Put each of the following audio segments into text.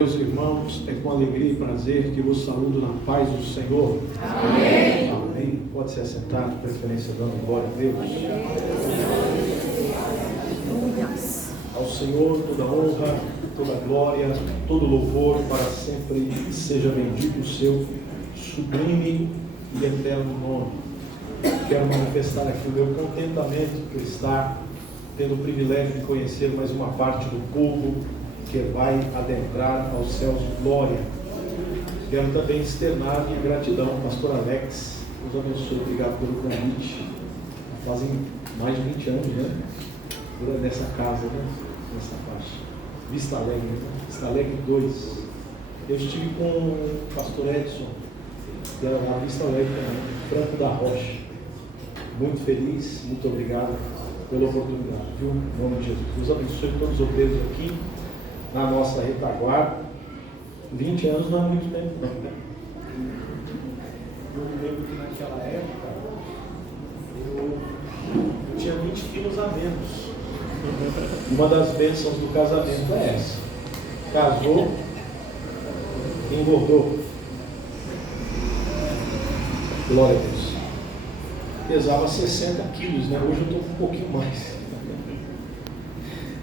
Meus irmãos, é com alegria e prazer que vos saúdo na paz do Senhor. Amém. Amém. Pode se assentar, de preferência dando glória a Deus. Ao Senhor toda honra, toda glória, todo louvor para sempre seja bendito o seu sublime e eterno nome. Quero manifestar aqui o meu contentamento por estar tendo o privilégio de conhecer mais uma parte do povo que vai adentrar aos céus de glória. Quero também externar minha gratidão ao pastor Alex. Deus abençoe, obrigado pelo convite. Fazem mais de 20 anos, né? Nessa casa, né? Nessa faixa. Vista Alegre, né? Vista Alegre 2. Eu estive com o pastor Edson, da Vista Alegre também, Franco da Rocha. Muito feliz, muito obrigado pela oportunidade, viu? Em nome de Jesus. Deus abençoe todos os obreiros aqui na nossa retaguarda. 20 anos não é muito tempo, não, né? Eu me lembro que naquela época eu tinha 20 quilos a menos. Uma das bênçãos do casamento é essa: casou, engordou. Glória a Deus. Pesava 60 quilos, né? Hoje eu estou com um pouquinho mais.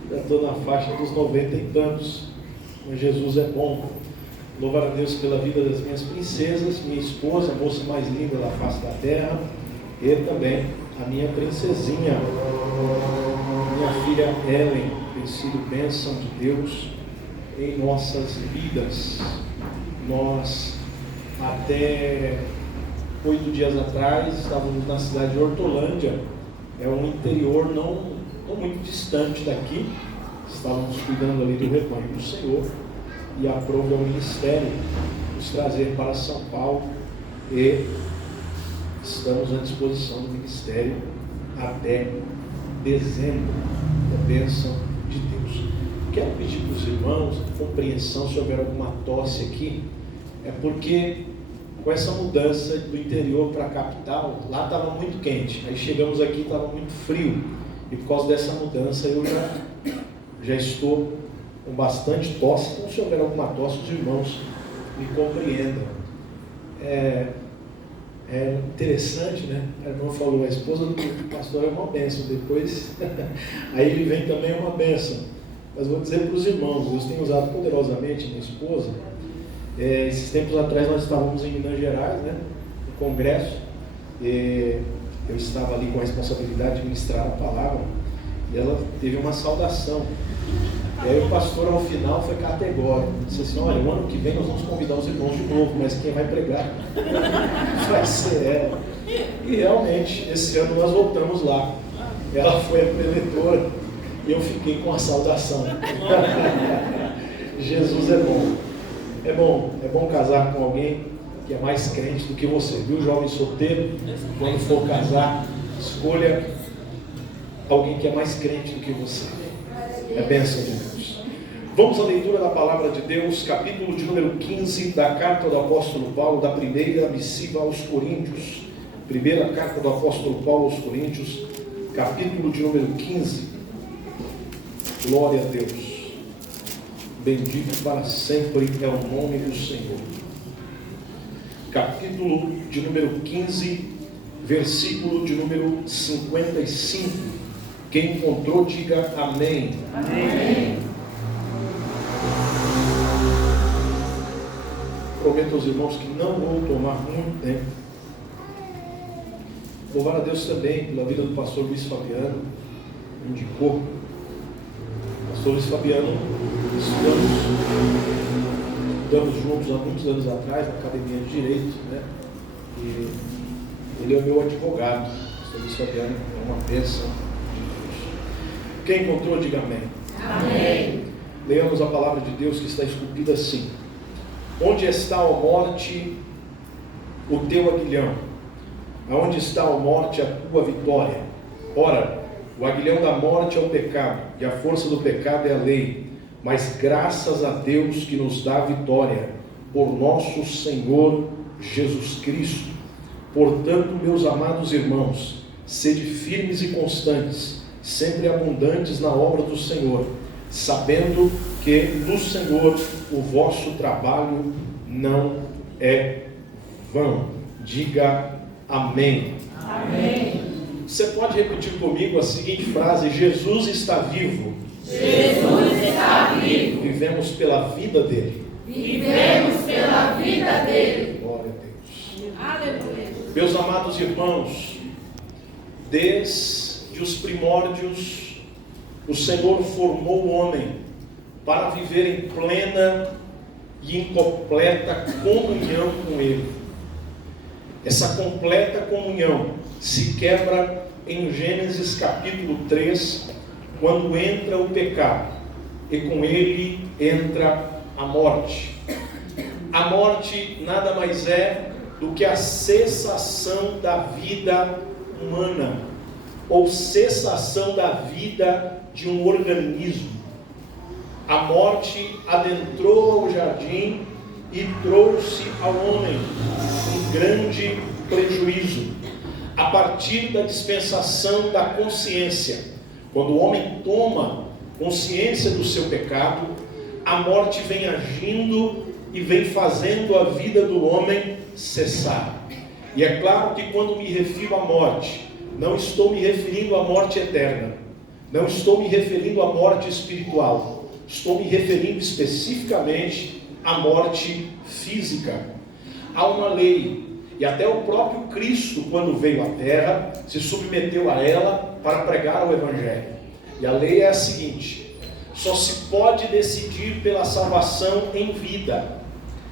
Já estou na faixa dos 90 e tantos. Mas Jesus é bom. Louvar a Deus pela vida das minhas princesas, minha esposa, a moça mais linda da face da terra, e também a minha princesinha, minha filha Ellen. Tem sido bênção de Deus em nossas vidas. Nós, até 8 dias atrás, estávamos na cidade de Hortolândia. É um interior não muito distante daqui. Estávamos cuidando ali do rebanho do Senhor, e aprove ao ministério nos trazer para São Paulo, e estamos à disposição do ministério até dezembro. A bênção de Deus. Quero pedir para os irmãos compreensão se houver alguma tosse aqui. É porque com essa mudança do interior para a capital, lá estava muito quente, aí chegamos aqui e estava muito frio, e por causa dessa mudança eu já estou com bastante tosse. Então, se houver alguma tosse, os irmãos me compreendam. É interessante, né? A irmã falou, a esposa do pastor é uma bênção, depois aí ele vem também uma bênção. Mas vou dizer para os irmãos, Deus tem usado poderosamente minha esposa. Esses tempos atrás nós estávamos em Minas Gerais, né? No congresso, e eu estava ali com a responsabilidade de ministrar a palavra, e ela teve uma saudação. E aí o pastor ao final foi categórico, disse assim: olha, o ano que vem nós vamos convidar os irmãos de novo, mas quem vai pregar vai ser ela. E realmente, esse ano nós voltamos lá. Ela foi a preletora e eu fiquei com a saudação. Jesus é bom. É bom casar com alguém que é mais crente do que você, viu, jovem solteiro? Quando for casar, escolha alguém que é mais crente do que você. É bênção de Deus. Vamos à leitura da palavra de Deus, capítulo de número 15 da carta do apóstolo Paulo, da primeira missiva aos Coríntios. Primeira carta do apóstolo Paulo aos Coríntios, capítulo de número 15. Glória a Deus. Bendito para sempre é o nome do Senhor. Capítulo de número 15, versículo de número 55. Quem encontrou, diga amém. Amém. Prometo aos irmãos que não vou tomar muito tempo. Louvar a Deus também pela vida do pastor Luiz Fabiano, indicou. Pastor Luiz Fabiano, estudamos juntos há muitos anos atrás, na Academia de Direito, né? E ele é o meu advogado. Pastor Luiz Fabiano é uma bênção. Quem encontrou, diga amém. Amém. Leamos a palavra de Deus, que está esculpida assim: onde está, ó morte, o teu aguilhão? Aonde está, ó morte, a tua vitória? Ora, o aguilhão da morte é o pecado, e a força do pecado é a lei. Mas graças a Deus que nos dá a vitória, por nosso Senhor Jesus Cristo. Portanto, meus amados irmãos, sede firmes e constantes, sempre abundantes na obra do Senhor, sabendo que no Senhor o vosso trabalho não é vão. Diga amém. Amém. Você pode repetir comigo a seguinte frase: Jesus está vivo. Jesus está vivo. Vivemos pela vida dele. Vivemos pela vida dele. Glória a Deus. Aleluia. Meus amados irmãos, desde os primórdios, o Senhor formou o homem para viver em plena e em completa comunhão com Ele. Essa completa comunhão se quebra em Gênesis capítulo 3, quando entra o pecado, e com ele entra a morte. A morte nada mais é do que a cessação da vida humana, ou cessação da vida de um organismo. A morte adentrou o jardim e trouxe ao homem um grande prejuízo. A partir da dispensação da consciência, quando o homem toma consciência do seu pecado, a morte vem agindo e vem fazendo a vida do homem cessar. E é claro que quando me refiro à morte, não estou me referindo à morte eterna, não estou me referindo à morte espiritual, estou me referindo especificamente à morte física. Há uma lei, e até o próprio Cristo, quando veio à terra, se submeteu a ela para pregar o Evangelho. E a lei é a seguinte: só se pode decidir pela salvação em vida,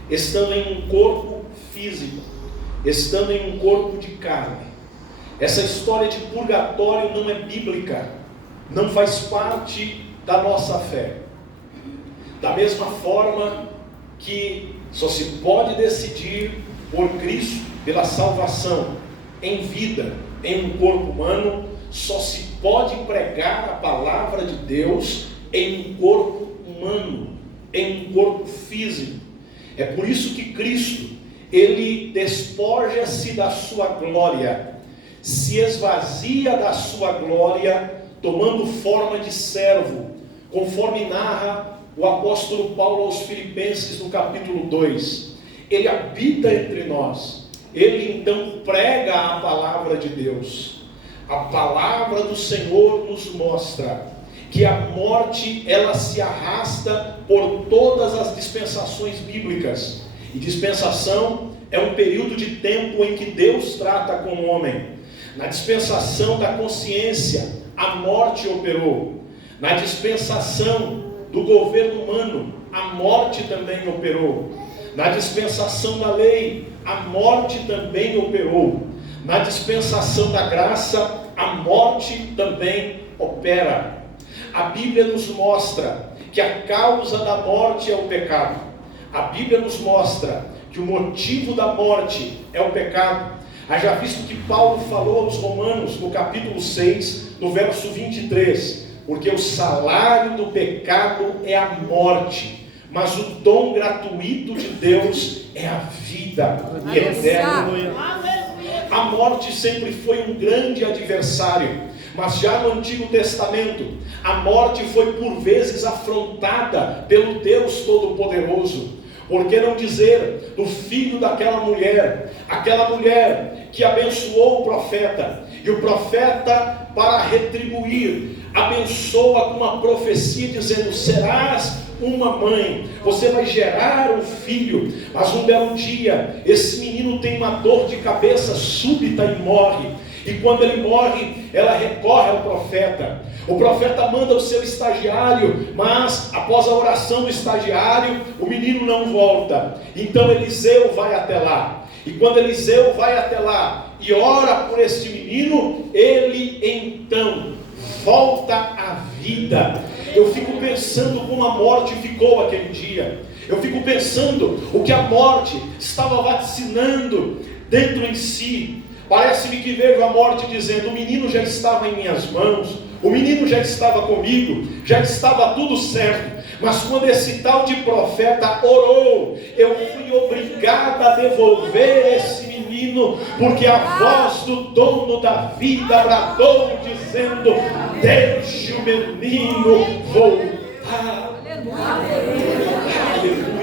estando em um corpo físico, estando em um corpo de carne. Essa história de purgatório não é bíblica, não faz parte da nossa fé. Da mesma forma que só se pode decidir por Cristo, pela salvação em vida, em um corpo humano, só se pode pregar a palavra de Deus em um corpo humano, em um corpo físico. É por isso que Cristo, ele despoja-se da sua glória, se esvazia da sua glória, tomando forma de servo, conforme narra o apóstolo Paulo aos Filipenses no capítulo 2. Ele habita entre nós, ele então prega a palavra de Deus. A palavra do Senhor nos mostra que a morte, ela se arrasta por todas as dispensações bíblicas. E dispensação é um período de tempo em que Deus trata com o homem. Na dispensação da consciência, a morte operou. Na dispensação do governo humano, a morte também operou. Na dispensação da lei, a morte também operou. Na dispensação da graça, a morte também opera. A Bíblia nos mostra que a causa da morte é o pecado. A Bíblia nos mostra que o motivo da morte é o pecado. Haja visto que Paulo falou aos Romanos, no capítulo 6, no verso 23, porque o salário do pecado é a morte, mas o dom gratuito de Deus é a vida eterna. A morte sempre foi um grande adversário, mas já no Antigo Testamento, a morte foi por vezes afrontada pelo Deus Todo-Poderoso. Por que não dizer do filho daquela mulher, aquela mulher que abençoou o profeta, e o profeta, para retribuir, abençoa com uma profecia dizendo: serás uma mãe, você vai gerar um filho. Mas um belo dia, esse menino tem uma dor de cabeça súbita e morre. E quando ele morre, ela recorre ao profeta. O profeta manda o seu estagiário, mas após a oração do estagiário, o menino não volta. Então Eliseu vai até lá. E quando Eliseu vai até lá e ora por este menino, ele então volta à vida. Eu fico pensando como a morte ficou aquele dia. Eu fico pensando o que a morte estava vacinando dentro em si. Parece-me que vejo a morte dizendo: o menino já estava em minhas mãos, o menino já estava comigo, já estava tudo certo. Mas quando esse tal de profeta orou, eu fui obrigada a devolver esse menino, porque a voz do dono da vida bradou dizendo: deixe o menino voltar. Aleluia.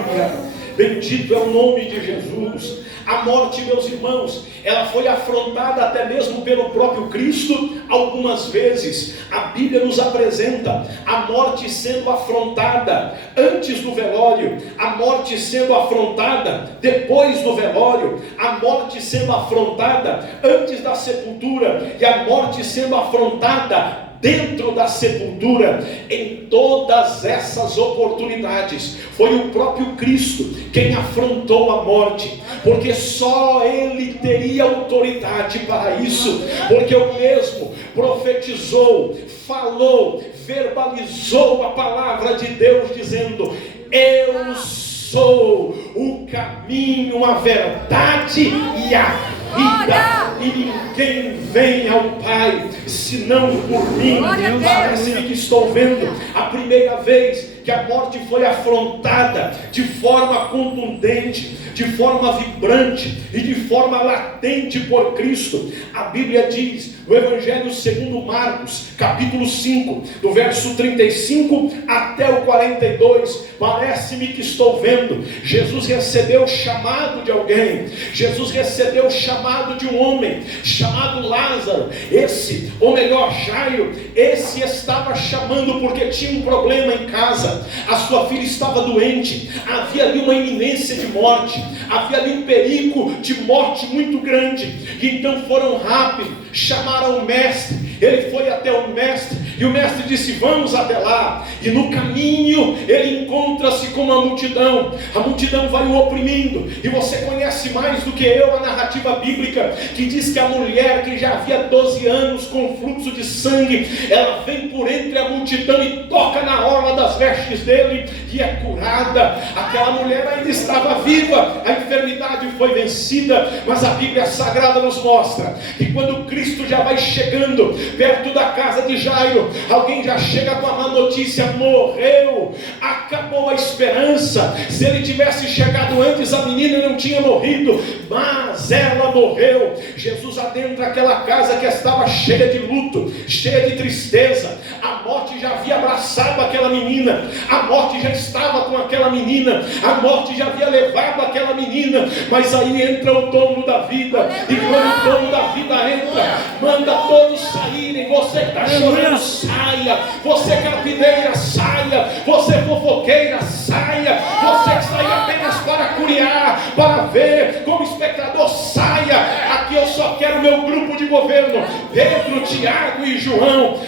Bendito é o nome de Jesus. A morte, meus irmãos, ela foi afrontada até mesmo pelo próprio Cristo algumas vezes. A Bíblia nos apresenta a morte sendo afrontada antes do velório, a morte sendo afrontada depois do velório, a morte sendo afrontada antes da sepultura e a morte sendo afrontada dentro da sepultura. Em todas essas oportunidades foi o próprio Cristo quem afrontou a morte, porque só Ele teria autoridade para isso, porque o mesmo profetizou, falou, verbalizou a palavra de Deus dizendo: eu sou o caminho, a verdade e a vida, e ninguém vem ao Pai senão por mim. Parece-me que estou vendo a primeira vez que a morte foi afrontada de forma contundente, de forma vibrante e de forma latente por Cristo. A Bíblia diz no Evangelho segundo Marcos, capítulo 5, do verso 35 até o 42, parece-me que estou vendo Jesus recebeu o chamado de alguém, Jesus recebeu o chamado de um homem chamado Lázaro. Esse, ou melhor, Jairo, esse estava chamando porque tinha um problema em casa. A sua filha estava doente, havia ali uma iminência de morte, havia ali um perigo de morte muito grande. E então foram rápido, chamaram o mestre. Ele foi até o mestre e o mestre disse: vamos até lá. E no caminho ele encontra-se com uma multidão. A multidão vai o oprimindo, e você conhece mais do que eu a narrativa bíblica que diz que a mulher que já havia 12 anos com fluxo de sangue, ela vem por entre a multidão e toca na orla das vestes dele e é curada. Aquela mulher ainda estava viva, a enfermidade foi vencida, mas a Bíblia Sagrada nos mostra que quando Cristo já vai chegando perto da casa de Jairo, alguém já chega com a má notícia: morreu, acabou a esperança. Se ele tivesse chegado antes, a menina não tinha morrido, mas ela morreu. Jesus adentra aquela casa que estava cheia de luto, cheia de tristeza. A morte já havia abraçado aquela menina, a morte já estava com aquela menina, a morte já havia levado aquela menina. Mas aí entra o dono da vida, e quando o dono da vida entra, manda todos saírem. Você que está chorando, saia. Você carpineira, saia. Você fofoqueira, saia. Você que está aí apenas para curiar, para ver como espectador, saia. Aqui eu só quero meu grupo de governo: Pedro, Tiago e João.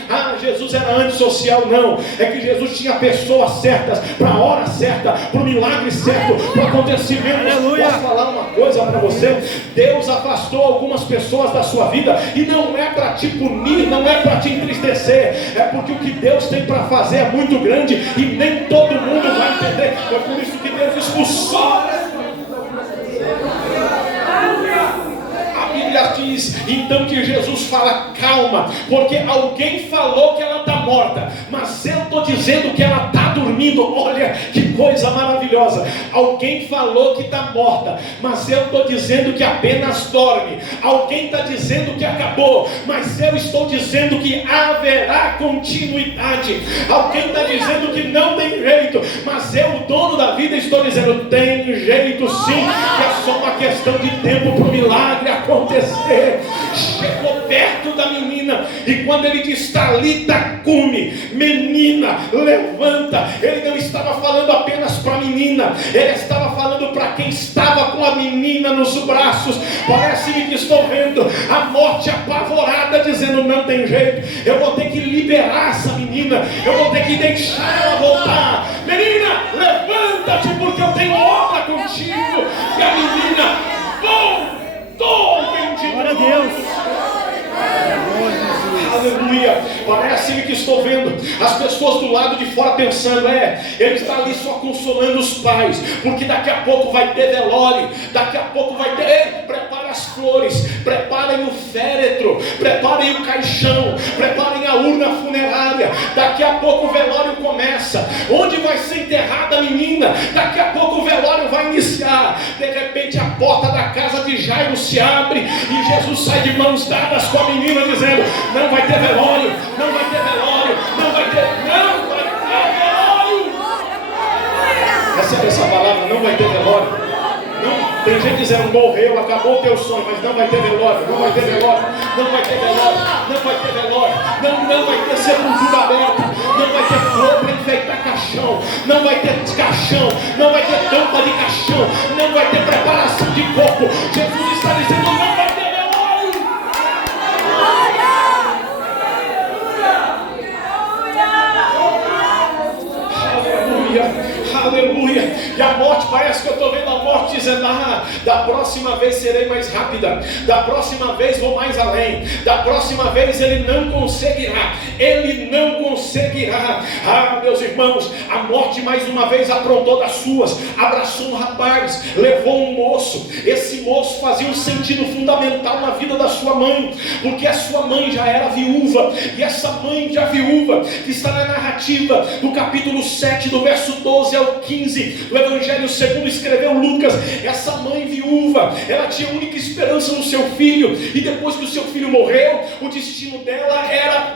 Jesus era antissocial? Não. É que Jesus tinha pessoas certas, para a hora certa, para o milagre certo, para o acontecimento. Posso falar uma coisa para você? Deus afastou algumas pessoas da sua vida, e não é para te punir, não é para te entristecer, é porque o que Deus tem para fazer é muito grande e nem todo mundo vai entender. É por isso que Deus expulsou. A Bíblia diz então que Jesus fala: calma, porque alguém falou que ela está morta, mas eu estou dizendo que ela está dormindo. Olha que coisa maravilhosa. Alguém falou que está morta, mas eu estou dizendo que apenas dorme. Alguém está dizendo que acabou, mas eu estou dizendo que haverá continuidade. Alguém está dizendo que não tem jeito, mas eu, o dono da vida, estou dizendo: tem jeito sim, que é só uma questão de tempo para o milagre acontecer. Chegou perto da menina, e quando ele diz: Talita cumi, menina, levanta, ele não estava falando apenas para a menina, ele estava falando para quem estava com a menina nos braços. Parece-me que estou vendo a morte apavorada dizendo: não tem jeito, eu vou ter que liberar essa menina, eu vou ter que deixar ela voltar. Menina, levanta-te, porque eu tenho obra contigo. E a menina voltou. Bendito a Deus. Aleluia. Parece-me que estou vendo as pessoas do lado de fora pensando: ele está ali só consolando os pais, porque daqui a pouco vai ter velório, daqui a pouco vai ter. Prepare as flores, preparem o féretro, preparem o caixão, preparem a urna funerária. Daqui a pouco o velório começa. Onde vai ser enterrada a menina? Daqui a pouco o velório vai iniciar. De repente a porta da casa de Jairo se abre e Jesus sai de mãos dadas com a menina dizendo: não vai ter velório, não vai ter velório, não vai ter velório. Recebe essa palavra: não vai ter velório. gente dizendo, morreu, acabou o teu sonho, mas não vai ter velório, não vai ter velório, não vai ter velório, não vai ter velório, não vai ter sepultura aberta, não vai ter flor para enfeitar caixão, não vai ter caixão, não vai ter tampa de caixão, não vai ter preparação de corpo. Jesus está dizendo, não vai ter velório. Aleluia. E a morte, parece que eu estou vendo a morte dizendo, da próxima vez serei mais rápida, da próxima vez vou mais além, da próxima vez ele não conseguirá, meus irmãos, a morte mais uma vez aprontou das suas, abraçou um rapaz, levou um moço. Esse moço fazia um sentido fundamental na vida da sua mãe, porque a sua mãe já era viúva, e essa mãe já viúva, que está na narrativa do capítulo 7, do verso 12 ao 15, do Evangelho segundo escreveu Lucas. Essa mãe viúva, ela tinha única esperança no seu filho, e depois que o seu filho morreu, o destino dela era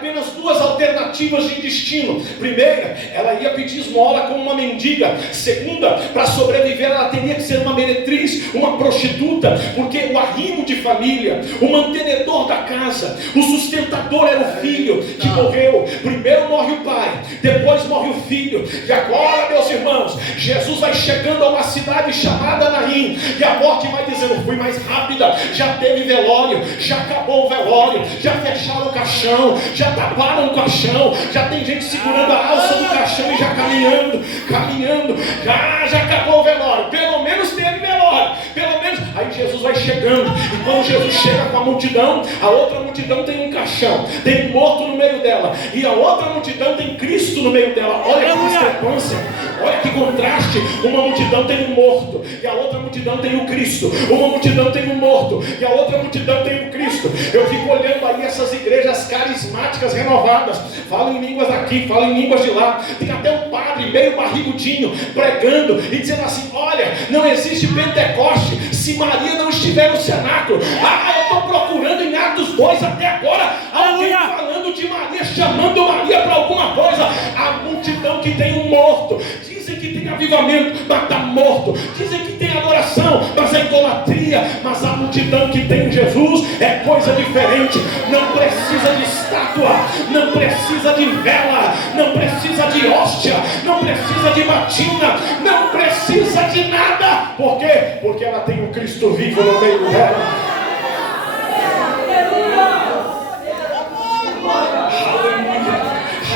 apenas duas alternativas de destino. Primeira, ela ia pedir esmola como uma mendiga. Segunda, para sobreviver ela teria que ser uma meretriz, uma prostituta, porque o arrimo de família, o mantenedor da casa, o sustentador era o filho que morreu. Primeiro morre o pai, depois morre o filho, e agora, meus irmãos, Jesus vai chegando a uma cidade chamada Naim, e a morte vai dizendo, fui mais rápida, já teve velório, já acabou o velório, já fecharam o caixão, já taparam o caixão, já tem gente segurando a alça do caixão e já caminhando, já acabou o velório, pelo menos teve velório, pelo menos. Aí Jesus vai chegando, e quando Jesus chega com a multidão, a outra multidão tem um caixão, tem um morto no meio dela, e a outra multidão tem Cristo no meio dela. Olha que discrepância, olha que contraste. Uma multidão tem um morto, e a outra multidão tem o Cristo. Uma multidão tem um morto, e a outra multidão tem o Cristo. Eu fico olhando aí essas igrejas carismáticas renovadas, falam em línguas daqui, falam em línguas de lá, tem até um padre meio barrigudinho pregando e dizendo assim, olha, não existe Pentecoste se Maria não estiver no cenáculo. Eu estou procurando em Atos 2 até agora alguém falando de Maria, chamando Maria para alguma coisa. A multidão que tem um morto, dizem que tem avivamento, mas está morto. Dizem que tem adoração, mas é idolatria. Mas a multidão que tem Jesus é coisa diferente. Não precisa de estátua, não precisa de vela, não precisa de hóstia, não precisa de batina, não precisa de nada. Por quê? Porque ela tem o Cristo vivo no meio dela.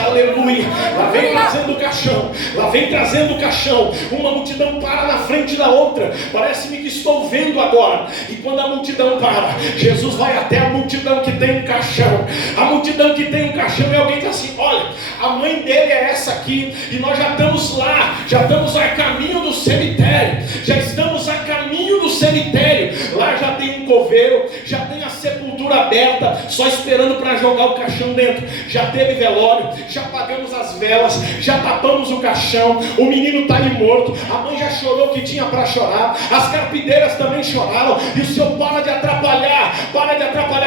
Aleluia. Lá vem trazendo o caixão, lá vem trazendo o caixão. Uma multidão para na frente da outra. Parece-me que estou vendo agora. E quando a multidão para, Jesus vai até a multidão que tem um caixão. A multidão que tem um caixão, e alguém diz assim, olha, a mãe dele é essa aqui, e nós já estamos lá, já estamos a caminho do cemitério, já estamos a caminho do cemitério. Lá já tem um coveiro, já tem a sepultura aberta, só esperando para jogar o caixão dentro. Já teve velório, já apagamos as velas, já tapamos o caixão, o menino está aí morto, a mãe já chorou o que tinha para chorar, as carpideiras também choraram, e o Senhor para de atrapalhar,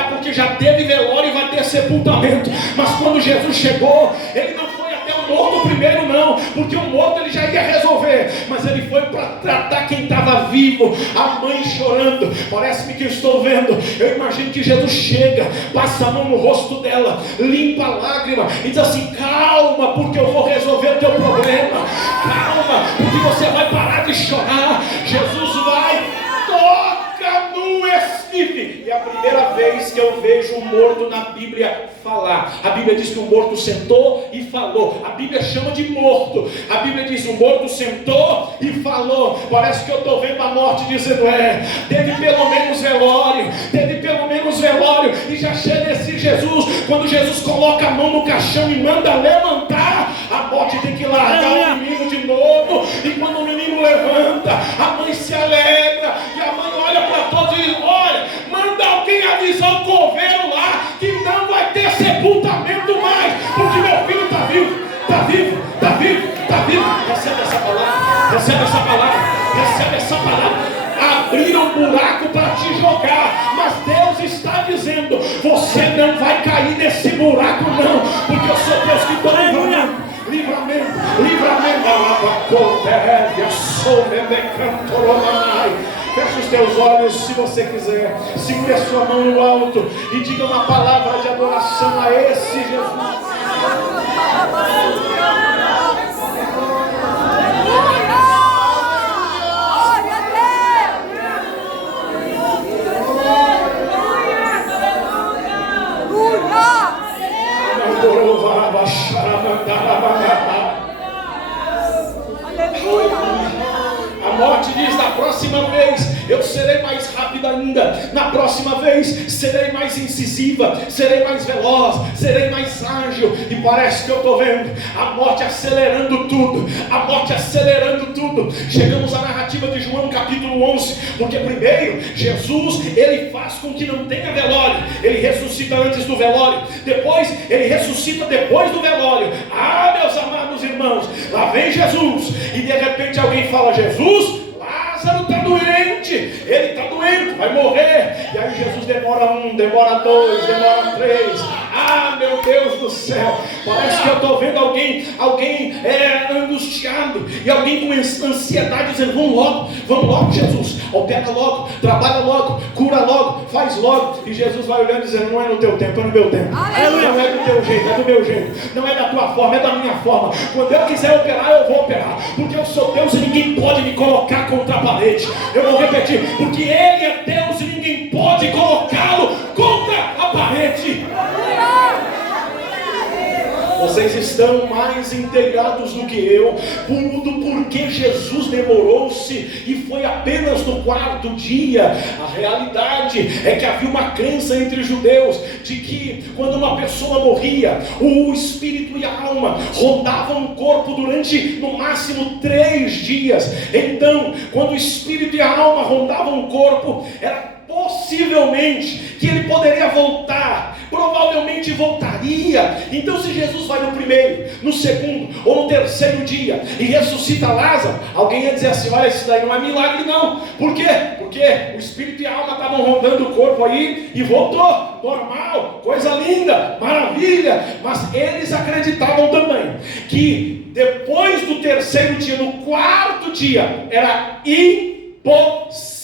porque já teve velório e vai ter sepultamento. Mas quando Jesus chegou, ele não foi até o morto primeiro não, porque o morto ele já ia resolver, mas ele foi para tratar quem estava vivo. A mãe chorando, parece-me que eu estou vendo, eu imagino que Jesus chega, passa a mão no rosto dela, limpa a lágrima e diz assim, calma, porque eu vou resolver o teu problema, calma, porque você vai parar de chorar. Jesus vai, toca no esquife. E é a primeira vez que eu vejo um morto na Bíblia falar. A Bíblia diz que o morto sentou e falou. A Bíblia chama de morto. A Bíblia diz o morto sentou e falou. Parece que eu estou vendo a morte dizendo, teve pelo menos velório, e já chega esse Jesus. Quando Jesus coloca a mão no caixão e manda levantar, a morte tem que largar o menino de novo. E quando o menino levanta, a mãe se alegra, e a mãe olha para todos e diz, olha, manda alguém avisar o coveiro lá que não vai ter sepultamento mais, porque meu filho está vivo. Recebe essa palavra. Abriram um buraco para te jogar, mas Deus está dizendo, você não vai cair nesse buraco não, porque eu sou Deus que dá livramento, os teus olhos, se você quiser. Segure a sua mão no alto e diga uma palavra de adoração a esse Jesus. A morte diz: na próxima vez eu serei mais rápida ainda, na próxima vez serei mais incisiva, serei mais veloz, serei mais ágil. E parece que eu estou vendo a morte acelerando tudo, a morte acelerando tudo. Chegamos à narrativa de João capítulo 11, porque primeiro Jesus, ele faz com que não tenha velório, ele ressuscita antes do velório, depois ele ressuscita depois do velório. Ah, meus amados irmãos, lá vem Jesus, e de repente alguém fala: Jesus, Lázaro está doente, ele está doente, vai morrer. E aí Jesus demora um, demora dois, demora três. Ah, meu Deus do céu, parece que eu estou vendo alguém angustiado, e alguém com ansiedade dizendo: vamos logo Jesus, opera logo, trabalha logo, cura logo, faz logo. E Jesus vai olhando dizendo: não é no teu tempo, é no meu tempo. Aleluia. Não é do teu jeito, é do meu jeito, não é da tua forma, é da minha forma. Quando eu quiser operar, eu vou operar, porque eu sou Deus e ninguém pode me colocar contra a parede. Eu vou repetir: porque Ele é Deus e ninguém pode colocá-lo contra a parede. Vocês estão mais inteirados do que eu do porquê Jesus demorou-se e foi apenas no quarto dia. A realidade é que havia uma crença entre os judeus de que quando uma pessoa morria, o espírito e a alma rondavam o corpo durante no máximo 3 dias. Então, quando o espírito e a alma rondavam o corpo, era possivelmente que ele poderia voltar, provavelmente voltaria. Então, se Jesus vai no primeiro, no segundo ou no terceiro dia e ressuscita Lázaro, alguém ia dizer assim: olha, isso daí não é milagre não. Por quê? Porque o espírito e a alma estavam rondando o corpo aí e voltou, normal, coisa linda, maravilha. Mas eles acreditavam também que depois do terceiro dia, no quarto dia, era impossível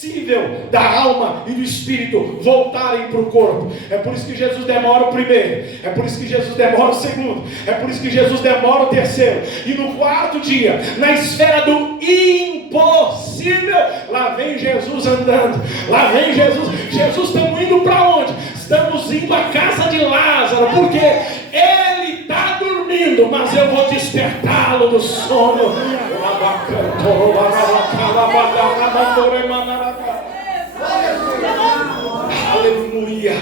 da alma e do espírito voltarem para o corpo. É por isso que Jesus demora o primeiro, é por isso que Jesus demora o segundo, é por isso que Jesus demora o terceiro. E no quarto dia, na esfera do impossível, lá vem Jesus andando, lá vem Jesus. Jesus, estamos indo para onde? Estamos indo à casa de Lázaro, porque ele está dormindo, mas eu vou despertá-lo do sono. Aleluia,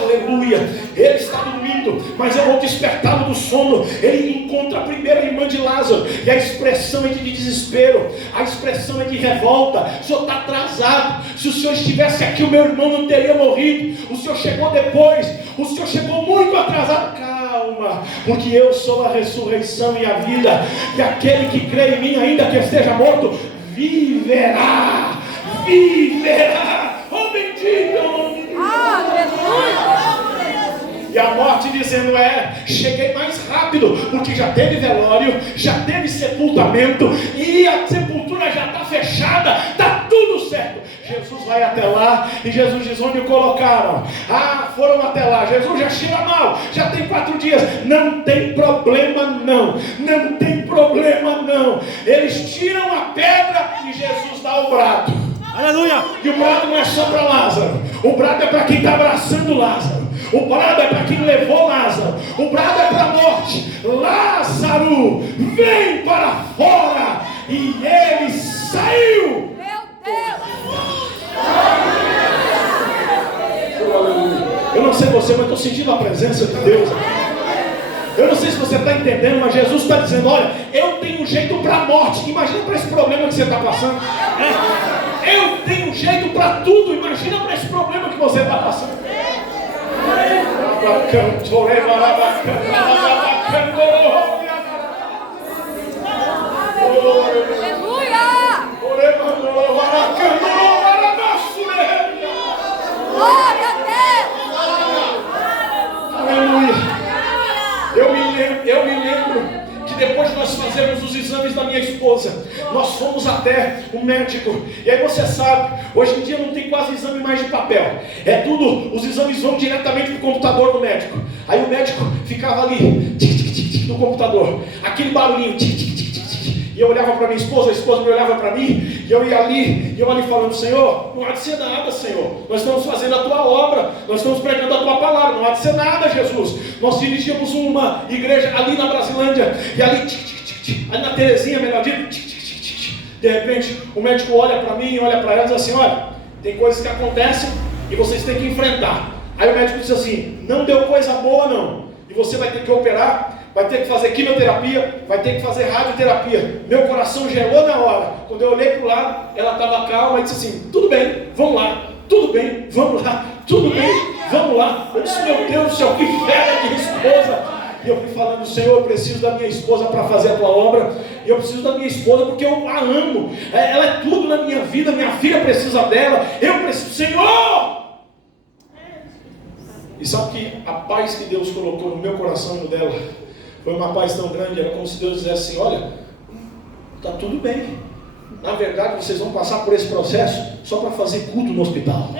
aleluia. Ele está dormindo, mas eu vou despertá-lo do sono. Ele encontra a primeira irmã de Lázaro, e a expressão é de desespero, a expressão é de revolta. O senhor está atrasado, se o senhor estivesse aqui, o meu irmão não teria morrido. O senhor chegou depois, o senhor chegou muito atrasado. Calma, porque eu sou a ressurreição e a vida, e aquele que crê em mim, ainda que esteja morto, viverá, viverá. Oh, bendito! Aleluia! E a morte dizendo: cheguei mais rápido, porque já teve velório, já teve sepultamento, e a sepultura já está fechada, está tudo certo. Jesus vai até lá, e Jesus diz: onde o colocaram? Ah, foram até lá. Jesus já cheira mal, já tem 4 dias. Não tem problema não, não tem problema não. Eles tiram a pedra e Jesus dá o brado. Aleluia! E o brado não é só para Lázaro, o brado é para quem está abraçando Lázaro. O brado é para quem levou Lázaro. O brado é para a morte. Lázaro, vem para fora. E ele saiu. Meu Deus. Eu não sei você, mas estou sentindo a presença de Deus. Eu não sei se você está entendendo, mas Jesus está dizendo: olha, eu tenho jeito para a morte. Imagina para esse problema que você está passando. Eu tenho jeito para tudo. Imagina para esse problema que você está passando. Aleluia! Glória a Deus! Aleluia! Eu me lembro que depois de nós fazermos os exames da minha esposa, nós fomos até o médico. E aí você sabe, hoje em dia não tem quase exame mais de papel. É tudo, os exames vão diretamente para o computador do médico. Aí o médico ficava ali, no computador, aquele barulhinho, e eu olhava para minha esposa, a esposa me olhava para mim, e eu ia ali falando: Senhor, não há de ser nada, Senhor, nós estamos fazendo a tua obra, nós estamos pregando a tua palavra, não há de ser nada, Jesus. Nós dirigíamos uma igreja ali na Brasilândia, e ali, ali na Terezinha, melhor dito, de repente o médico olha para mim, olha para ela e diz assim: olha, tem coisas que acontecem e vocês têm que enfrentar. Aí o médico disse assim: não deu coisa boa não, e você vai ter que operar, vai ter que fazer quimioterapia, vai ter que fazer radioterapia. Meu coração gelou na hora. Quando eu olhei para o lado, ela estava calma e disse assim: tudo bem, vamos lá, tudo bem, vamos lá, tudo bem, vamos lá. Eu disse: meu Deus do céu, que fé da minha esposa. E eu fui falando: Senhor, eu preciso da minha esposa para fazer a tua obra. E eu preciso da minha esposa porque eu a amo. Ela é tudo na minha vida, minha filha precisa dela. Eu preciso, Senhor. E sabe que a paz que Deus colocou no meu coração e no dela foi uma paz tão grande, era como se Deus dissesse assim: olha, está tudo bem. Na verdade, vocês vão passar por esse processo só para fazer culto no hospital.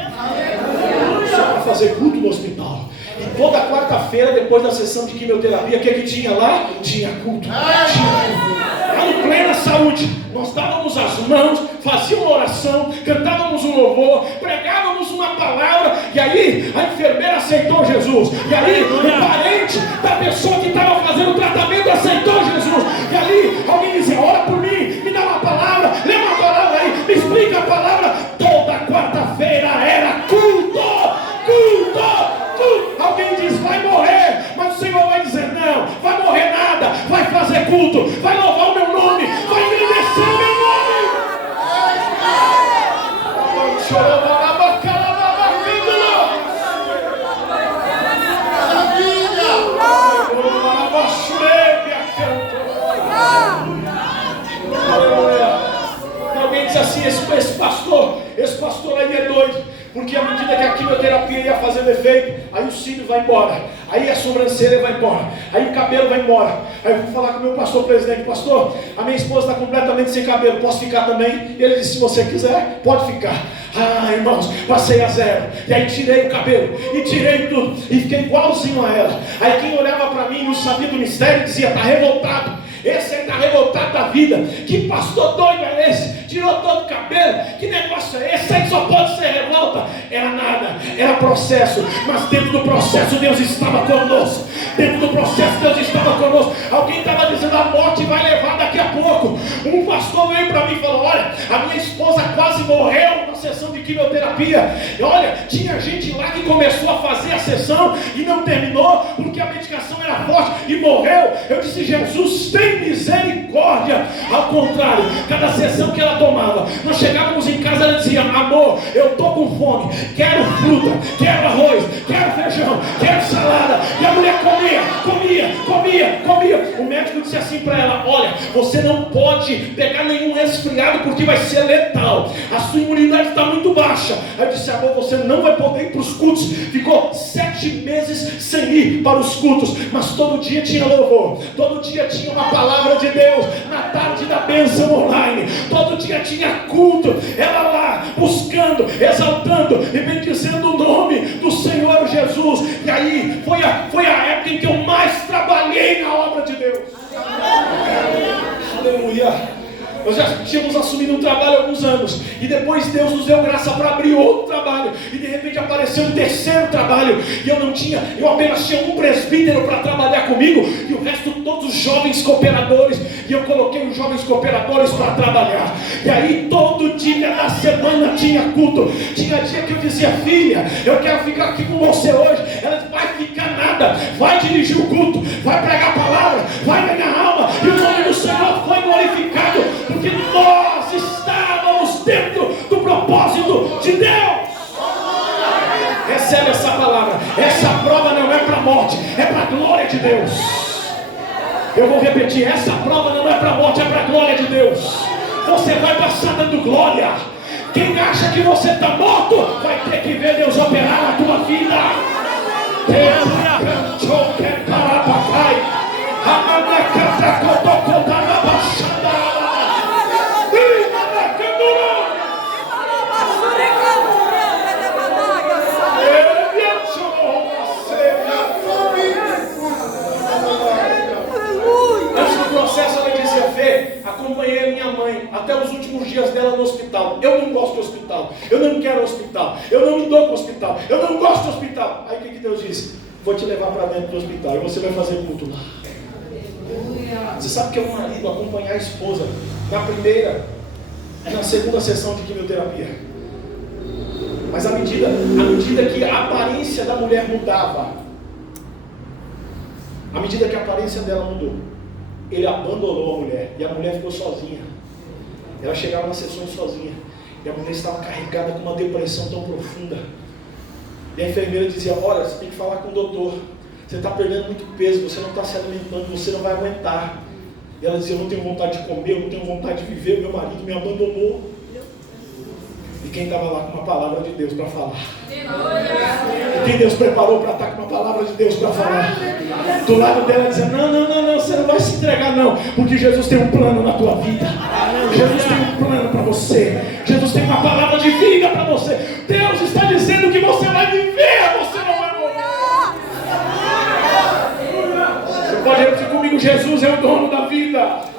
Só para fazer culto no hospital. E toda quarta-feira, depois da sessão de quimioterapia, o que tinha lá? Tinha culto. Lá em plena saúde, nós dávamos as mãos, fazíamos uma oração, cantávamos um louvor, pregávamos uma palavra, e aí a enfermeira aceitou Jesus, e aí o parente da pessoa que estava fazendo o tratamento aceitou Jesus, e ali alguém dizia: ora por mim, me dá uma palavra, lê uma palavra aí, me explica a palavra. Toda quarta-feira era culto. Alguém diz: vai morrer, mas o Senhor vai dizer: não, vai morrer nada, vai fazer culto, vai louvar o meu nome, vai engrandecer o meu nome. Alguém diz assim: esse pastor aí é doido. Porque à medida que a quimioterapia ia fazendo efeito, aí o cílio vai embora, aí a sobrancelha vai embora, aí o cabelo vai embora. Aí eu fui falar com o meu pastor presidente: pastor, a minha esposa está completamente sem cabelo, posso ficar também? E ele disse: se você quiser, pode ficar. Ah, irmãos, passei a zero. E aí tirei o cabelo, e tirei tudo, e fiquei igualzinho a ela. Aí quem olhava para mim, não sabia do mistério, dizia: está revoltado. Esse aí está revoltado da vida. Que pastor doido é esse? Tirou todo o cabelo. Que negócio é esse? Aí só pode ser revolta. Era nada, era processo. Mas dentro do processo Deus estava conosco. Dentro do processo Deus estava conosco. Alguém estava dizendo: a morte vai levar daqui a pouco. Um pastor veio para mim e falou: olha, a minha esposa quase morreu na sessão de quimioterapia. E olha, tinha gente lá que começou a fazer a sessão e não terminou porque a medicação era forte e morreu. Eu disse: Jesus, tem misericórdia. Ao contrário, cada sessão que ela tomava, nós chegávamos em casa, ela dizia: amor, eu estou com fome, quero fruta, quero arroz, quero feijão, quero salada. E a mulher comia. O médico disse assim para ela: olha, você não pode pegar nenhum resfriado porque vai ser letal, a sua imunidade está muito baixa. Aí eu disse: amor, você não vai poder ir para os cultos. Ficou 7 meses sem ir para os cultos, mas todo dia tinha louvor, todo dia tinha uma palavra de Deus, na tarde da bênção online, todo dia tinha culto, ela lá buscando, exaltando e bendizendo o nome do Senhor Jesus. E aí foi a época em que eu mais trabalhei na obra de Deus. Aleluia. Nós já tínhamos assumido um trabalho há alguns anos, e depois Deus nos deu graça para abrir outro trabalho, e de repente apareceu um terceiro trabalho, e eu apenas tinha um presbítero para trabalhar comigo, e o resto todos os jovens cooperadores, e eu coloquei os jovens cooperadores para trabalhar. E aí todo dia da semana tinha culto. Tinha dia que eu dizia: filha, eu quero ficar aqui com você hoje. Ela disse: vai ficar nada, vai dirigir o culto, vai pregar a palavra, vai ganhar alma, e o nome do Senhor foi glorificado, porque nós estávamos dentro do propósito de Deus. Recebe essa palavra. Essa prova não é para a morte, é para a glória de Deus. Eu vou repetir: essa prova não é para a morte, é para a glória de Deus. Você vai passar dando glória. Quem acha que você está morto vai ter que ver Deus operar na tua vida. dias dela no hospital. Eu não gosto de hospital, eu não quero hospital, eu não me dou com hospital, eu não gosto de hospital. Aí o que Deus disse? Vou te levar para dentro do hospital e você vai fazer culto lá. Você sabe que é um marido acompanhar a esposa na primeira e na segunda sessão de quimioterapia. Mas à medida que a aparência da mulher mudava, à medida que a aparência dela mudou, ele abandonou a mulher e a mulher ficou sozinha. Ela chegava nas sessões sozinha e a mulher estava carregada com uma depressão tão profunda. E a enfermeira dizia: olha, você tem que falar com o doutor, você está perdendo muito peso, você não está se alimentando, você não vai aguentar. E ela dizia: eu não tenho vontade de comer, eu não tenho vontade de viver, meu marido me abandonou. E quem estava lá com uma palavra de Deus para falar? E quem Deus preparou para estar com uma palavra de Deus para falar? Do lado dela dizendo: não, você não vai se entregar não, porque Jesus tem um plano na tua vida. Jesus tem um plano para você. Jesus tem uma palavra de vida para você. Deus está dizendo que você vai viver, você não vai morrer. Você pode repetir comigo: Jesus é o dono da vida.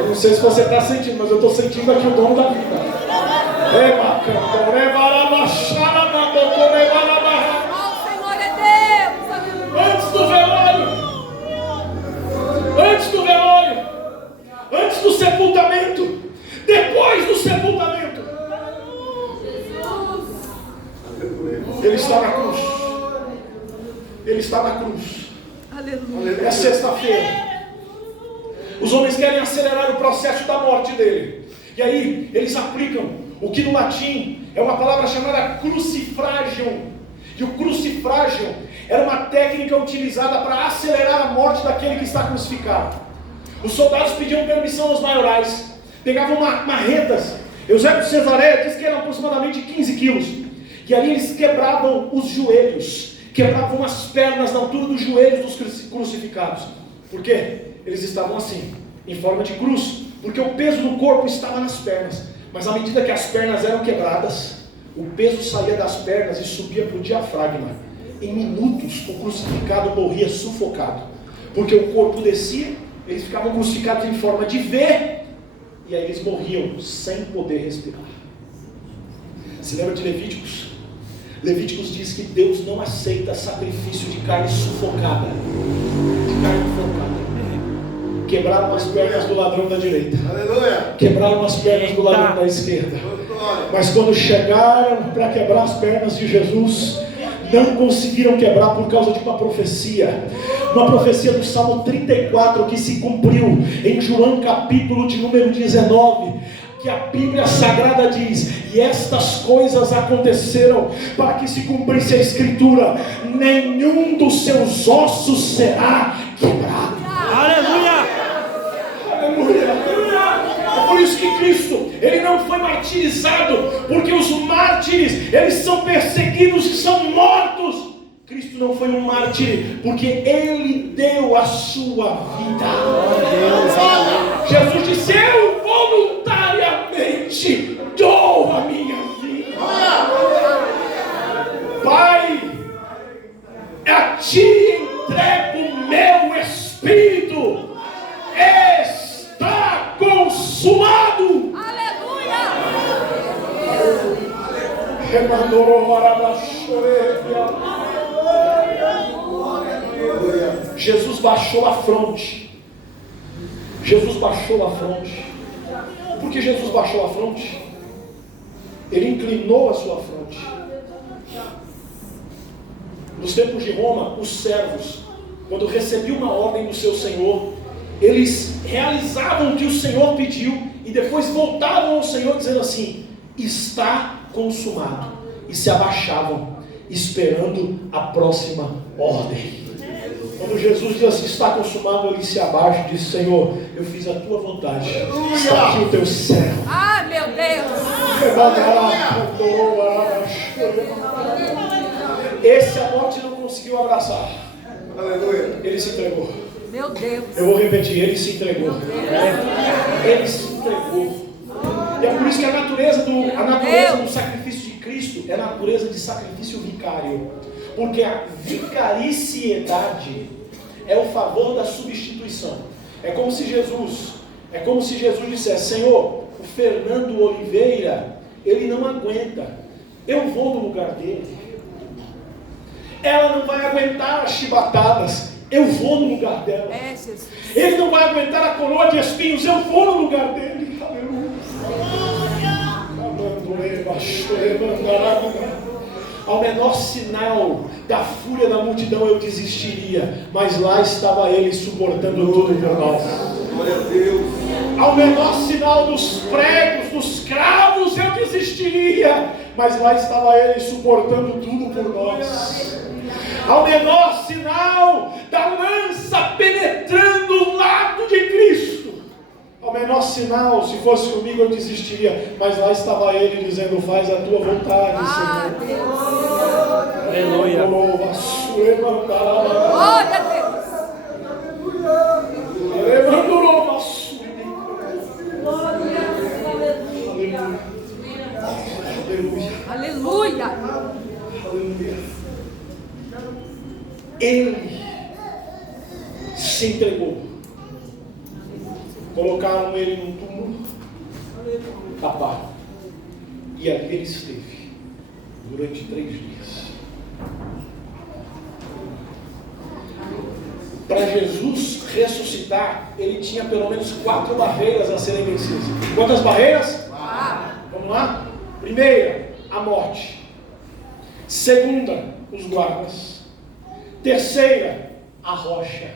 Eu não sei se você está sentindo, mas eu estou sentindo aqui o dono da vida. Antes do velório, antes do sepultamento, depois do sepultamento, Ele está na cruz. Ele está na cruz. Aleluia. É sexta-feira. Os homens querem acelerar o processo da morte dele. E aí eles aplicam o que no latim é uma palavra chamada crucifragium. E o crucifragium era uma técnica utilizada para acelerar a morte daquele que está crucificado. Os soldados pediam permissão aos maiorais, pegavam marretas. Eusébio de Cesareia diz que eram aproximadamente 15 quilos. E ali eles quebravam os joelhos, quebravam as pernas na altura dos joelhos dos crucificados. Por quê? Eles estavam assim, em forma de cruz, porque o peso do corpo estava nas pernas. Mas à medida que as pernas eram quebradas, o peso saía das pernas e subia para o diafragma. Em minutos, o crucificado morria sufocado, porque o corpo descia, eles ficavam crucificados em forma de V, e aí eles morriam sem poder respirar. Se lembra de Levíticos? Levíticos diz que Deus não aceita sacrifício de carne sufocada, de carne enforcada. Quebraram as pernas do ladrão da direita. Aleluia. Quebraram as pernas do ladrão da esquerda. Mas quando chegaram para quebrar as pernas de Jesus, não conseguiram quebrar por causa de uma profecia. Uma profecia do Salmo 34 que se cumpriu em João capítulo de número 19. Que a Bíblia Sagrada diz: e estas coisas aconteceram para que se cumprisse a Escritura: nenhum dos seus ossos será quebrado. Aleluia! É por isso que Cristo, Ele não foi martirizado, porque os mártires, eles são perseguidos e são mortos. Cristo não foi um mártir, porque Ele deu a sua vida. Jesus disse: eu voluntariamente dou a minha vida. Pai, a Ti entrego o meu espírito. Está consumado. Aleluia. Jesus baixou a fronte. Jesus baixou a fronte. Por que Jesus baixou a fronte? Ele inclinou a sua fronte. Nos tempos de Roma, os servos, quando recebiam uma ordem do seu senhor, eles realizavam o que o Senhor pediu e depois voltavam ao Senhor dizendo assim: está consumado, e se abaixavam esperando a próxima ordem. Quando Jesus diz assim: está consumado, ele se abaixa e diz: Senhor, eu fiz a tua vontade, está aqui o teu servo. Ah, meu Deus! Esse a morte não conseguiu abraçar. Aleluia. Ele se entregou. Meu Deus. Eu vou repetir: ele se entregou. Ele se entregou. E é por isso que a natureza do sacrifício de Cristo é a natureza de sacrifício vicário. Porque a vicariciedade é o favor da substituição. É como se Jesus É como se Jesus dissesse: Senhor, o Fernando Oliveira, ele não aguenta, eu vou no lugar dele. Ela não vai aguentar as chibatadas, eu vou no lugar dela. Ele não vai aguentar a coroa de espinhos, eu vou no lugar dele. Aleluia. Ao menor sinal da fúria da multidão eu desistiria, mas lá estava ele suportando tudo por nós. Glória a Deus. Ao menor sinal dos pregos, dos cravos eu desistiria, mas lá estava ele suportando tudo por nós. Ao menor sinal da lança penetrando o lado de Cristo, ao menor sinal, se fosse comigo eu desistiria, mas lá estava ele dizendo: faz a tua vontade, Senhor. Aleluia. Glória a Deus. Aleluia. Aleluia. Ele se entregou. Colocaram ele num túmulo, taparam, e ali ele esteve durante 3 dias. Para Jesus ressuscitar, ele tinha pelo menos 4 barreiras a serem vencidas. Quantas barreiras? Vamos lá? Primeira, a morte. Segunda, os guardas. Terceira, a rocha.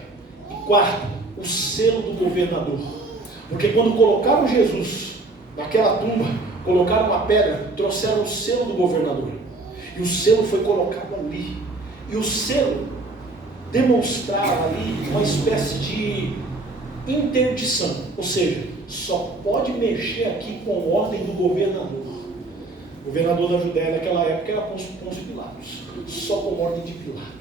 E quarta, o selo do governador. Porque quando colocaram Jesus naquela tumba, colocaram uma pedra, trouxeram o selo do governador. E o selo foi colocado ali. E o selo demonstrava ali uma espécie de interdição. Ou seja, só pode mexer aqui com ordem do governador. O governador da Judéia naquela época era Pôncio Pilatos. Só com ordem de Pilatos.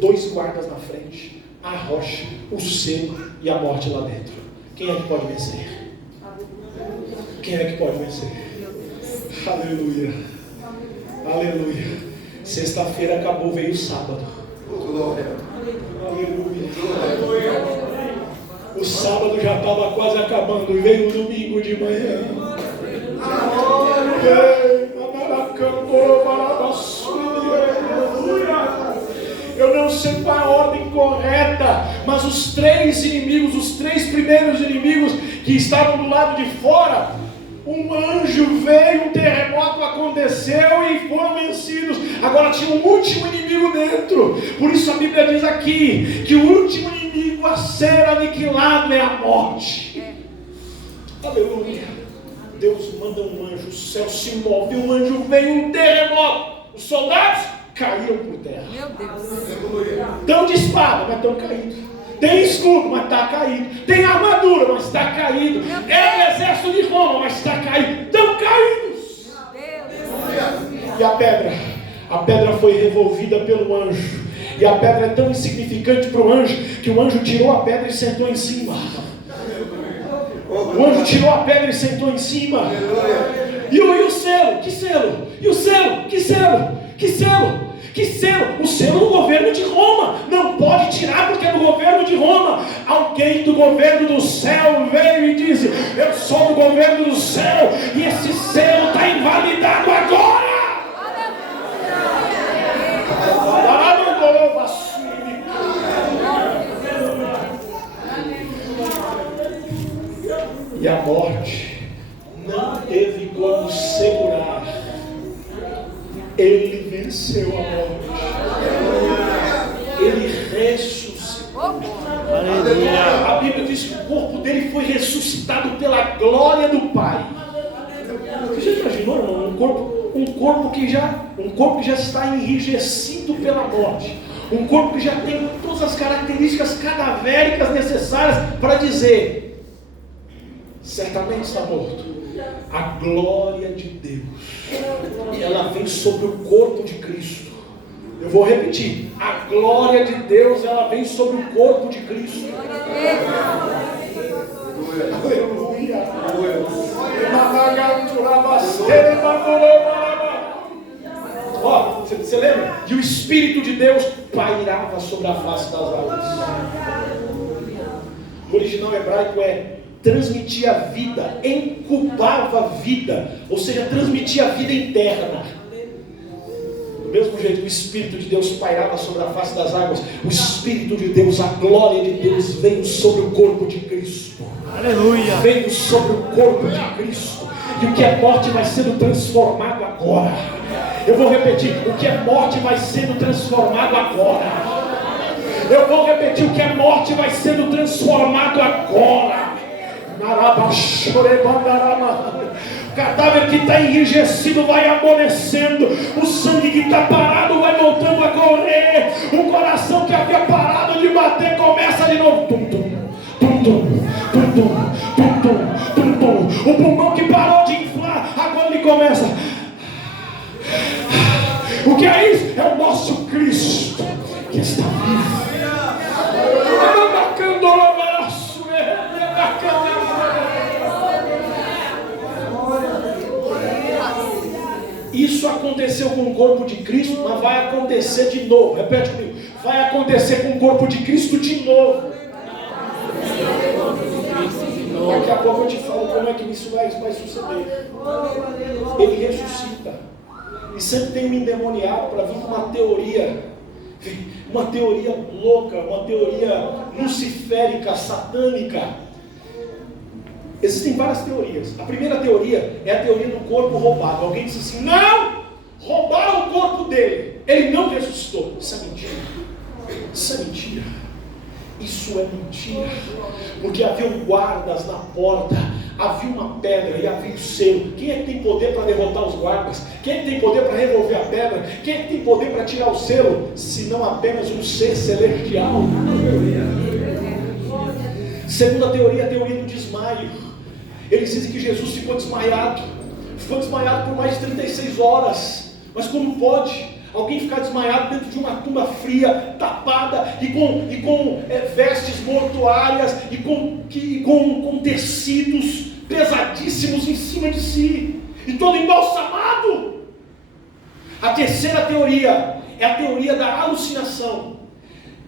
2 guardas na frente, a rocha, o selo e a morte lá dentro. Quem é que pode vencer? Quem é que pode vencer? Aleluia. Aleluia. Sexta-feira acabou, veio o sábado. Aleluia. O sábado já estava quase acabando e veio o domingo de manhã. Eu não sei qual é a ordem correta, mas os 3 inimigos, os 3 primeiros inimigos que estavam do lado de fora, um anjo veio, um terremoto aconteceu e foram vencidos. Agora tinha um último inimigo dentro. Por isso a Bíblia diz aqui que o último inimigo a ser aniquilado é a morte. Aleluia. Deus manda um anjo, o céu se move, um anjo veio, um terremoto. Os soldados caíram por terra. Meu Deus. Estão de espada, mas estão caídos. Tem escudo, mas está caído. Tem armadura, mas está caído. É o exército de Roma, mas está caído. Estão caídos. E a pedra? A pedra foi revolvida pelo anjo. E a pedra é tão insignificante para o anjo, que o anjo tirou a pedra e sentou em cima. O anjo tirou a pedra e sentou em cima. E o selo? Que selo? E o selo? Que selo? Que selo? Que selo? O selo do governo de Roma. Não pode tirar porque é do governo de Roma. Alguém do governo do céu veio e disse: eu sou do governo do céu e esse selo está invalidado agora. E a morte não teve como segurar. Ele venceu a morte. Ele ressuscitou. Aleluia. A Bíblia diz que o corpo dele foi ressuscitado pela glória do Pai. Você já imaginou, irmão? Um corpo que já está enrijecido pela morte. Um corpo que já tem todas as características cadavéricas necessárias para dizer: certamente está morto. A glória de Deus, ela vem sobre o corpo de Cristo. Eu vou repetir: a glória de Deus, ela vem sobre o corpo de Cristo. Aleluia. Ó, você lembra? E o Espírito de Deus pairava sobre a face das águas. O original hebraico é transmitia vida, incubava vida, ou seja, transmitia vida interna. Do mesmo jeito que o Espírito de Deus pairava sobre a face das águas, o Espírito de Deus, a glória de Deus veio sobre o corpo de Cristo. Aleluia! Veio sobre o corpo de Cristo. E o que é morte vai sendo transformado agora. Eu vou repetir, o que é morte vai sendo transformado agora. Eu vou repetir, o que é morte vai sendo transformado agora. O cadáver que está enrijecido vai amolecendo. O sangue que está parado vai voltando a correr. O coração que havia parado de bater começa de novo. Tum, tum, tum, tum, tum, tum, tum, tum, tum, tum. O pulmão que parou de inflar, agora ele começa. O que é isso? É o nosso Cristo que está vivo. Isso aconteceu com o corpo de Cristo, mas vai acontecer de novo. Repete comigo. Vai acontecer com o corpo de Cristo de novo. Daqui a pouco eu te falo como é que isso vai suceder. Ele ressuscita. E sempre tem um endemoniado para vir com uma teoria louca, uma teoria luciférica, satânica. Existem várias teorias. A primeira teoria é a teoria do corpo roubado. Alguém disse assim: não! Roubaram o corpo dele. Ele não ressuscitou. Isso é mentira. Isso é mentira. Isso é mentira. Porque havia guardas na porta, havia uma pedra e havia o selo. Quem é que tem poder para derrotar os guardas? Quem é que tem poder para revolver a pedra? Quem é que tem poder para tirar o selo? Se não apenas um ser celestial. Segunda teoria é a teoria do desmaio. Eles dizem que Jesus ficou desmaiado por mais de 36 horas. Mas como pode alguém ficar desmaiado dentro de uma tumba fria, tapada e com vestes mortuárias e com tecidos pesadíssimos em cima de si e todo embalsamado? A terceira teoria é a teoria da alucinação.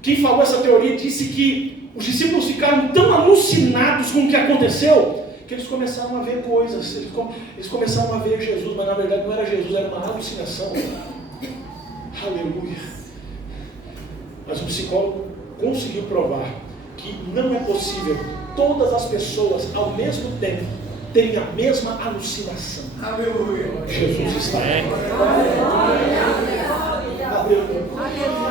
Quem falou essa teoria disse que os discípulos ficaram tão alucinados com o que aconteceu que eles começaram a ver coisas. Eles começaram a ver Jesus, mas na verdade não era Jesus, era uma alucinação. Aleluia. Mas o psicólogo conseguiu provar que não é possível todas as pessoas ao mesmo tempo terem a mesma alucinação. Aleluia. Jesus está aí.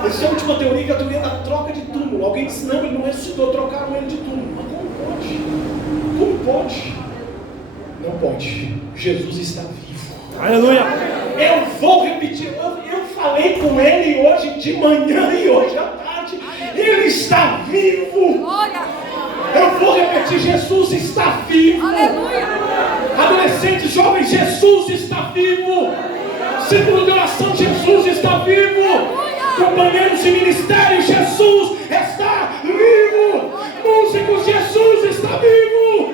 Essa é a última teoria, que é a teoria da troca de túmulo. Alguém disse: não, ele não ressuscitou, trocaram ele de túmulo. Mas como pode? Como pode? Não pode. Jesus está vivo. Aleluia. Eu vou repetir. Eu falei com ele hoje de manhã e hoje à tarde. Ele está vivo. Eu vou repetir: Jesus está vivo. Aleluia. Adolescentes, jovens, Jesus está vivo. Círculo de oração, Jesus está vivo. Companheiros de ministério, Jesus está vivo. Músicos, Jesus está vivo.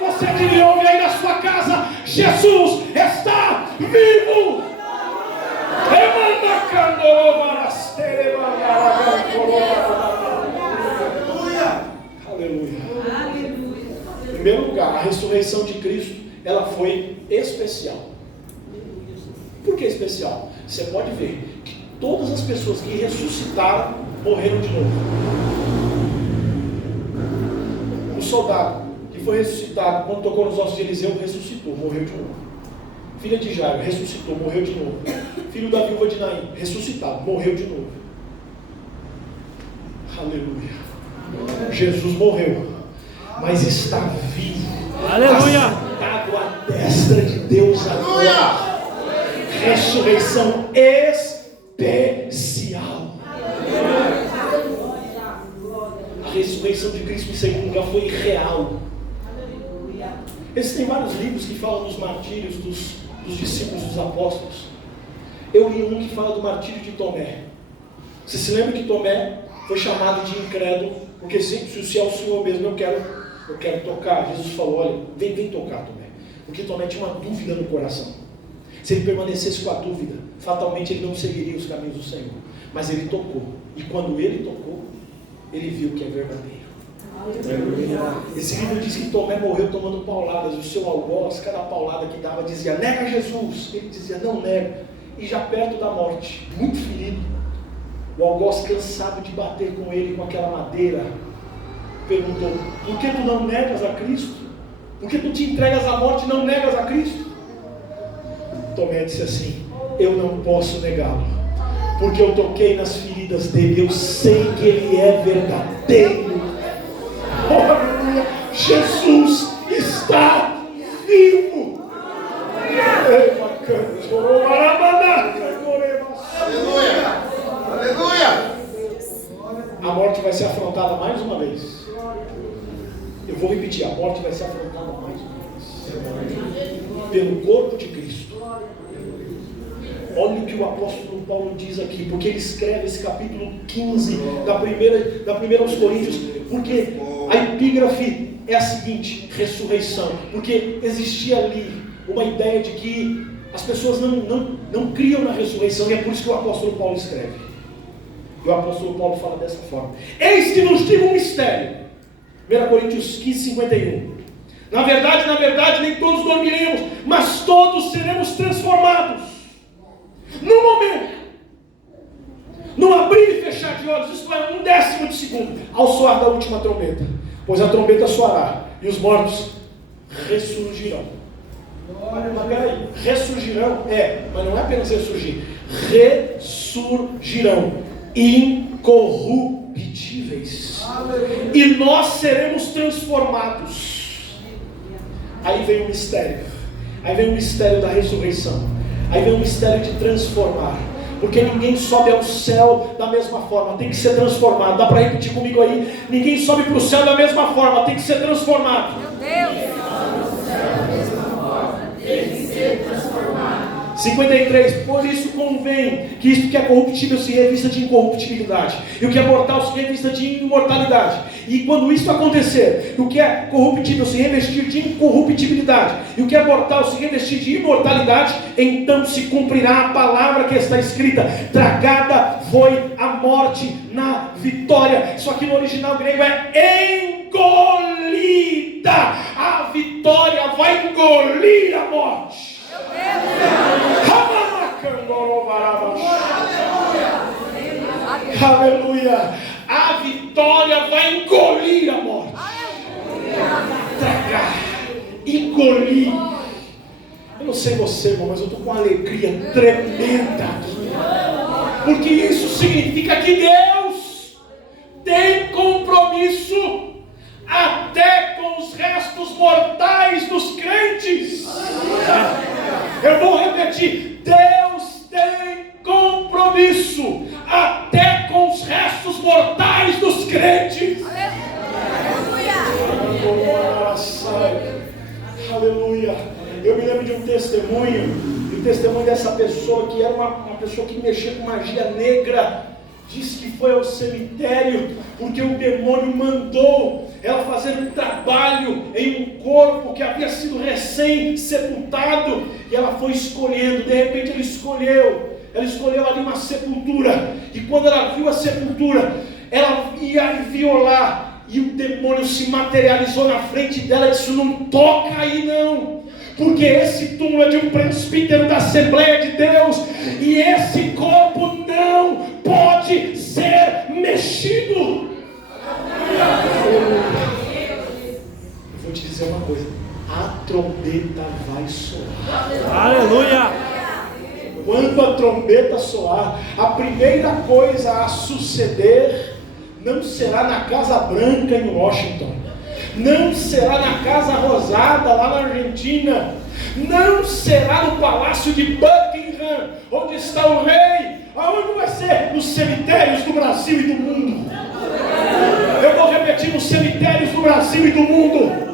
Você que me ouve aí na sua casa, Jesus está vivo. Aleluia. Em primeiro lugar, a ressurreição de Cristo, ela foi especial. Por que especial? Você pode ver que todas as pessoas que ressuscitaram morreram de novo. O soldado que foi ressuscitado quando tocou nos ossos de Eliseu ressuscitou, morreu de novo. Filha de Jairo ressuscitou, morreu de novo. Filho da viúva de Naim ressuscitado, morreu de novo. Aleluia. Jesus morreu, mas está vivo. Aleluia. Assentado à destra de Deus agora. Ressurreição especial. A ressurreição de Cristo, em segundo lugar, foi real. Existem vários livros que falam dos martírios dos discípulos dos apóstolos. Eu li um que fala do martírio de Tomé. Você se lembra que Tomé foi chamado de incrédulo? Porque sempre, se é o Senhor mesmo, eu quero tocar. Jesus falou: olha, vem tocar, Tomé. Porque Tomé tinha uma dúvida no coração. Se ele permanecesse com a dúvida, fatalmente ele não seguiria os caminhos do Senhor. Mas ele tocou. E quando ele tocou, ele viu que é verdadeiro. Esse livro diz que Tomé morreu tomando pauladas. O seu algoz, cada paulada que dava, dizia: nega Jesus. Ele dizia: não nego. E já perto da morte, muito ferido, o algoz, cansado de bater com ele com aquela madeira, perguntou: por que tu não negas a Cristo? Por que tu te entregas à morte e não negas a Cristo? Tomé disse assim: eu não posso negá-lo, porque eu toquei nas feridas dele, eu sei que ele é verdadeiro. Aleluia! Jesus está vivo! Aleluia! Aleluia! A morte vai ser afrontada mais uma vez. Eu vou repetir: a morte vai ser afrontada mais uma vez pelo corpo de Cristo. Olha o que o apóstolo Paulo diz aqui, porque ele escreve esse capítulo 15 da primeira aos Coríntios, porque a epígrafe é a seguinte: ressurreição, porque existia ali uma ideia de que as pessoas não criam na ressurreição, e é por isso que o apóstolo Paulo escreve. E o apóstolo Paulo fala dessa forma: eis que nos digo um mistério. 1 Coríntios 15, 51. Na verdade, nem todos dormiremos, mas todos seremos transformados. No momento, no abrir e fechar de olhos, isto é, 1/10 de segundo, ao soar da última trombeta. Pois a trombeta soará e os mortos ressurgirão. Mas peraí, ressurgirão mas não é apenas ressurgir, ressurgirão incorruptíveis, e nós seremos transformados. Aí vem o mistério, da ressurreição, aí vem o mistério de transformar, porque ninguém sobe ao céu da mesma forma, tem que ser transformado. Dá para repetir comigo aí? Ninguém sobe para o céu da mesma forma, tem que ser transformado. Meu Deus! 53, por isso convém que isto que é corruptível se revista de incorruptibilidade, e o que é mortal se revista de imortalidade. E quando isso acontecer, o que é corruptível se revestir de incorruptibilidade, e o que é mortal se revestir de imortalidade, então se cumprirá a palavra que está escrita: tragada foi a morte na vitória. Isso aqui no original grego é engolida. A vitória vai engolir a morte. Aleluia! A vitória vai engolir a morte. Tragar, engolir. Eu não sei você, irmão, mas eu estou com uma alegria tremenda aqui, porque isso significa que Deus tem compromisso até com os restos mortais dos crentes. Eu vou repetir: Deus tem compromisso até com os restos mortais dos crentes. Aleluia. Eu me lembro de um testemunho, dessa pessoa que era uma pessoa que mexia com magia negra. Diz que foi ao cemitério porque o demônio mandou ela fazer um trabalho em um corpo que havia sido recém-sepultado, e ela foi escolhendo. De repente ela escolheu ali uma sepultura, e quando ela viu a sepultura, ela ia violar, e o demônio se materializou na frente dela e disse: não toca aí não, porque esse túmulo é de um presbítero da Assembleia de Deus, e esse corpo não pode ser mexido. Eu vou te dizer uma coisa: a trombeta vai soar. Aleluia! Quando a trombeta soar, a primeira coisa a suceder não será na Casa Branca em Washington, não será na Casa Rosada lá na Argentina, não será no Palácio de Buckingham, onde está o rei. Aonde vai ser? Nos cemitérios do Brasil e do mundo. Eu vou repetir: nos cemitérios do Brasil e do mundo.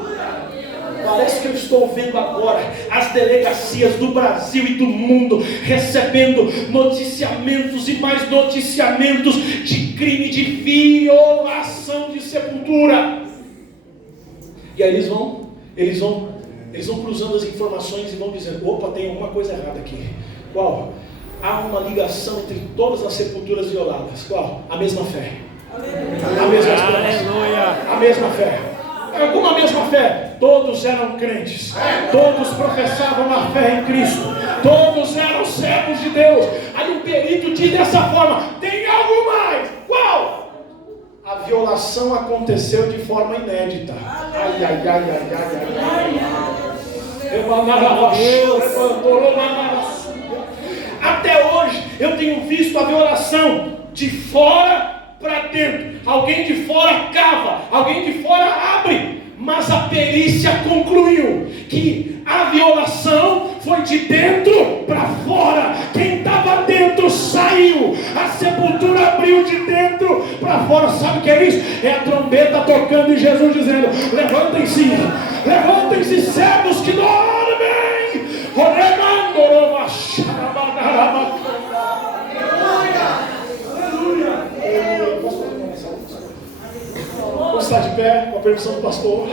Parece que eu estou vendo agora as delegacias do Brasil e do mundo recebendo noticiamentos e mais noticiamentos de crime de violação de sepultura. E aí eles vão cruzando as informações e vão dizendo: opa, tem alguma coisa errada aqui. Qual? Há uma ligação entre todas as sepulturas violadas. Qual? A mesma fé. A mesma esperança. A mesma fé. Como a mesma fé? Todos eram crentes. Todos professavam a fé em Cristo. Todos eram servos de Deus. Aí um perito diz dessa forma: tem algo mais. Qual? A violação aconteceu de forma inédita. Ai, ai, ai, ai, ai, ai, ai. Até hoje eu tenho visto a violação de fora para dentro. Alguém de fora cava, alguém de fora abre, mas a perícia concluiu que a violação foi de dentro para fora. Quem estava dentro saiu, a sepultura abriu de dentro para fora. Sabe o que é isso? É a trombeta tocando e Jesus dizendo: levantem-se, levantem-se, servos que dormem. Vamos estar de pé, com a permissão do pastor.